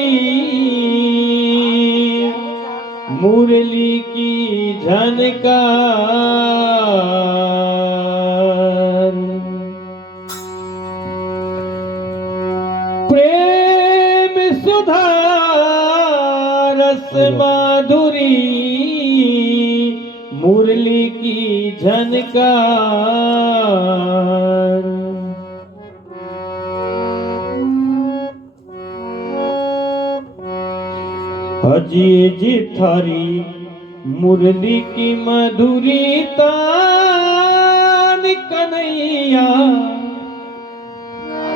मधुरी मुरली की झनकार, प्रेम सुधा रस माधुरी मुरली की झनकार। अजी जी थारी मुरली की मधुरी तान कन्हैया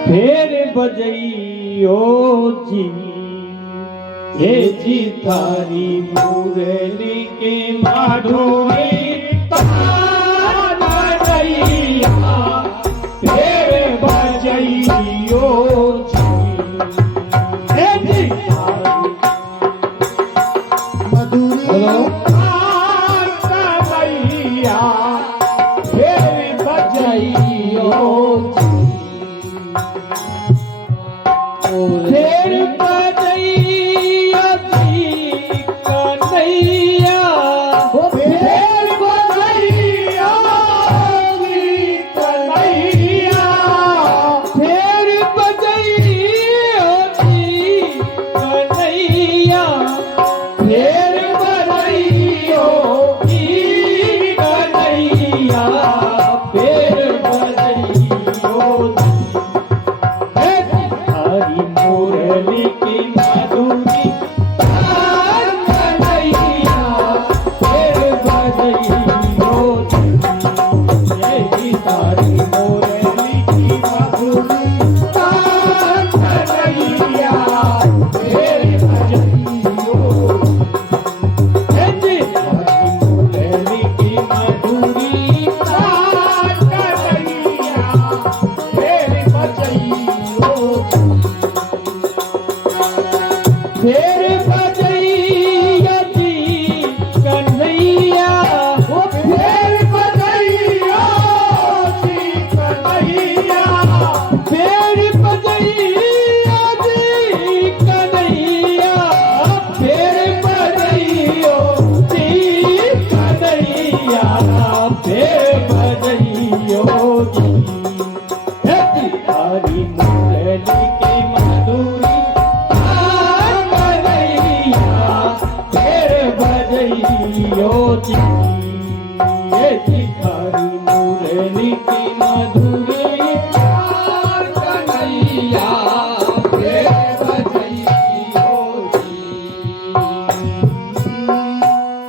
फेर बजइयो जी। हे जी थारी मुरली की मधुरी तान कन्हैया फेर बजइयो जी। हे जी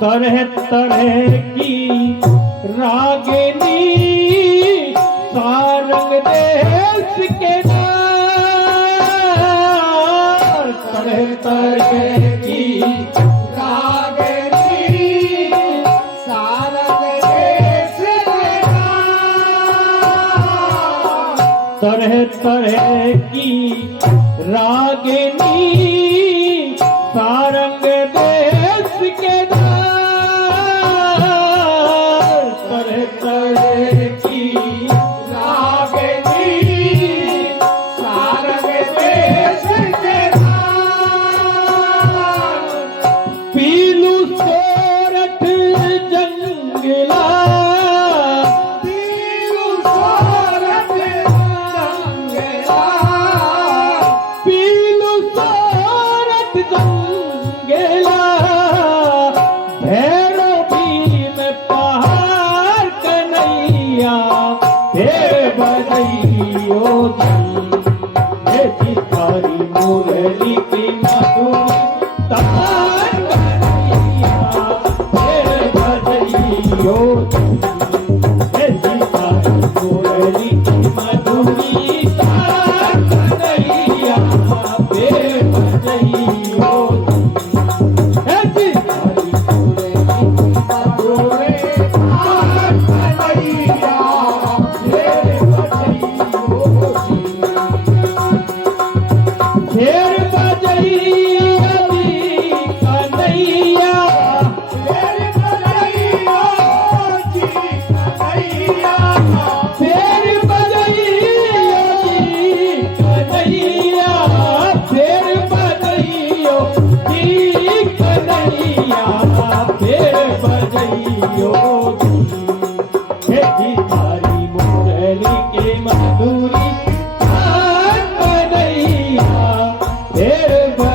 तरह तरह की रागिनी सारंग देश के नार। तरह तरह की रागिनी सारंग देश के नार। तरह तरह की रागिनी सारंग देश के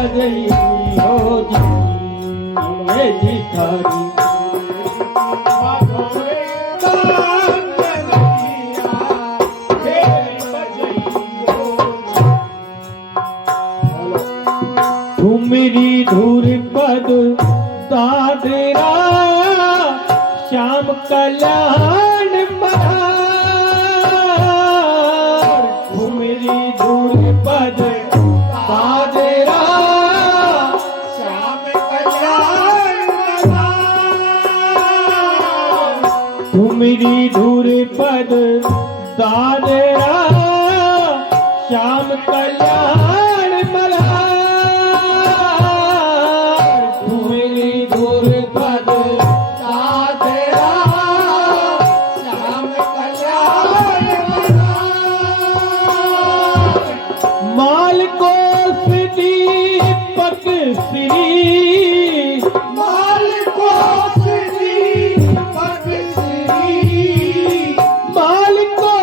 बजइयो जी हे जी थारी मेरी धूर पद दादरा श्याम कल्याण मल्हार मेरी धूर पद दादरा श्याम कल्याण मल्हार मेरी धूर पद दादरा श्याम कल्याण मल्हार मेरी धूर पद दादरा श्याम कल्याण मल्हार माल को दीपक श्री माल को दीपक श्री माल को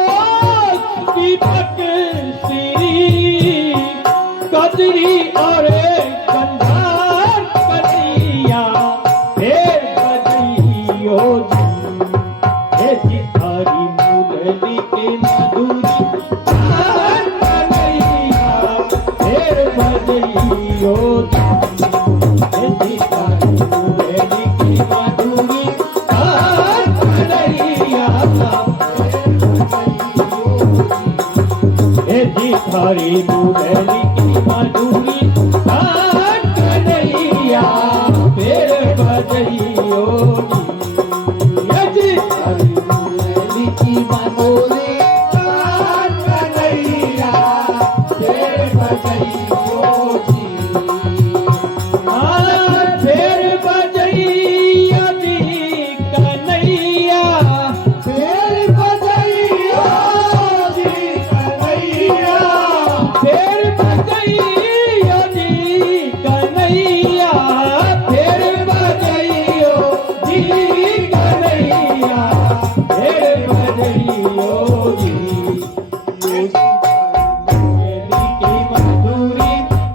दीपक श्री कदरी और कंधार कन्हैया हे बजइयो जी हे जितारी मुरली के मधुरी तान कन्हैया हे बजइयो जी हे जितारी मुरली के मधुरी तान कन्हैया हे जितारी मुरली की मधुरी तान कन्हैया फिर बजइयो जी हे जितारी मुरली की मधुरी तान कन्हैया फिर बजइयो जी फिर बजइयो जी कन्हैया फिर बजइयो जी कन्हैया फिर बजइयो जी कन्हैया फिर बजइयो जी कन्हैया फिर बजइयो जी मुरली की मधुरी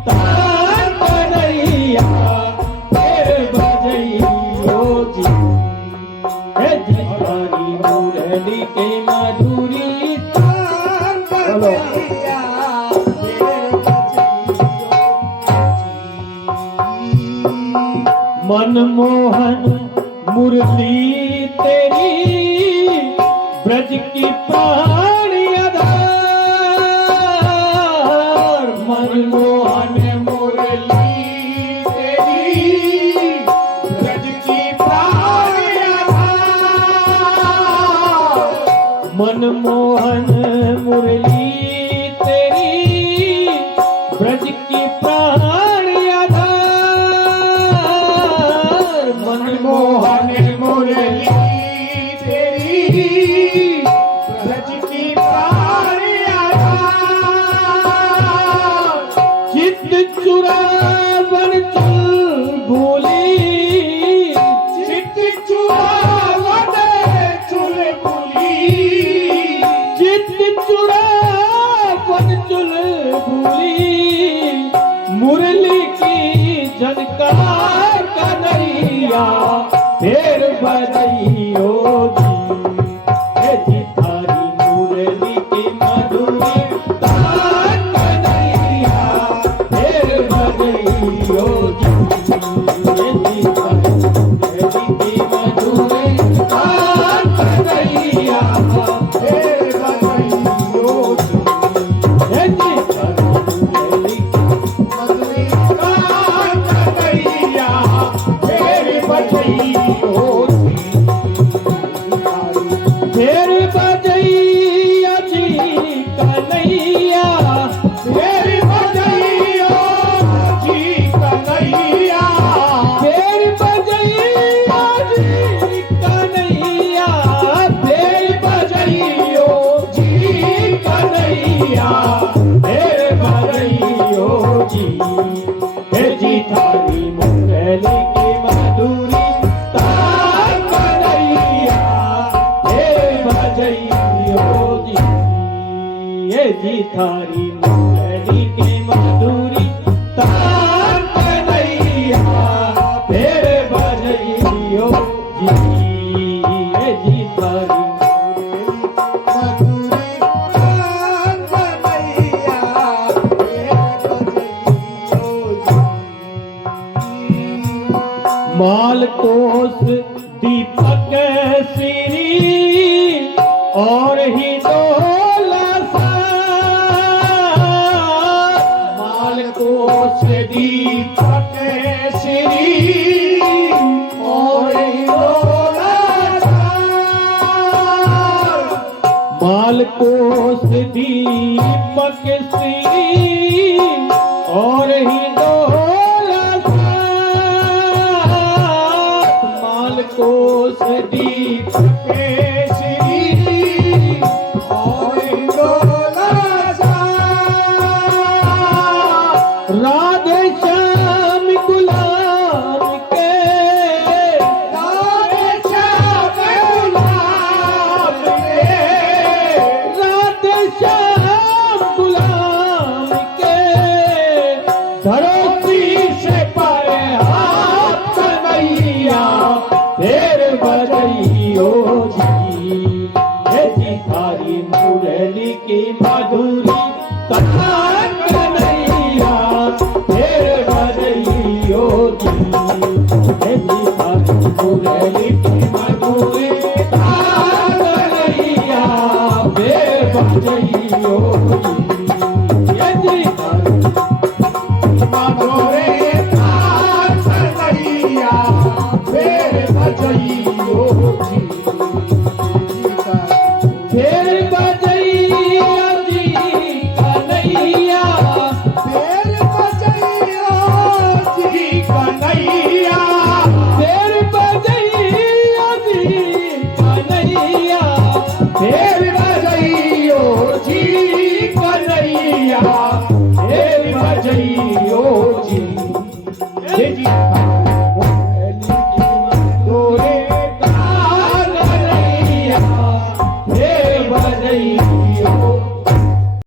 तान कन्हैया फिर बजइयो जी हे जितारी मुरली के मधुरी तान कन्हैया फिर बजइयो मनमोहन मुरली तेरी ब्रज की प्राण आधार मनमोहन मुरली तेरी ब्रज की प्राण आधार मनमोहन मुरली तेरी ब्रज की प्राण आधार मनमोहन मुरली तेरी ब्रज की प्राण आधार चित्त चुरावन चल भूली चित चुरावन चुल बुली चित्त चुरावन चुल भूली मुरली की झनकार कन्हैया फिर बजइयो जी हे जितारी मुरली की मधुरी तान कन्हैया फिर बजइयो जी हे जितारी मुरली की मधुरी तान कन्हैया फिर बजइयो जी हे जितारी मुरली की मधुरी तान कन्हैया फिर बजइयो जी मालकोस दीपक श्री और ही डोला सा मालकोस दीपक श्री और मालकोस दीपक श्री और ही डोला सा मालकोस दीपक श्री और राधे श्याम गुलाम के राधे श्याम गुलाम के राधे श्याम गुलाम के धरती से पर हाथ कन्हैया फिर बजइयो जी हे जी थारी मुरली की मधुरी कहान कन्हैया फिर बजइयो जी हे जी थारी मुरली की मधुरी कहान कन्हैया फिर बजइयो जी हे जी थारी मधुरे तार कन्हैया फिर बजइयो जी फिर बजइयो जी कन्हैया फिर बजइयो जी कन्हैया फिर बजइयो जी कन्हैया फिर बजइयो जी कन्हैया फिर बजइयो जी हे जी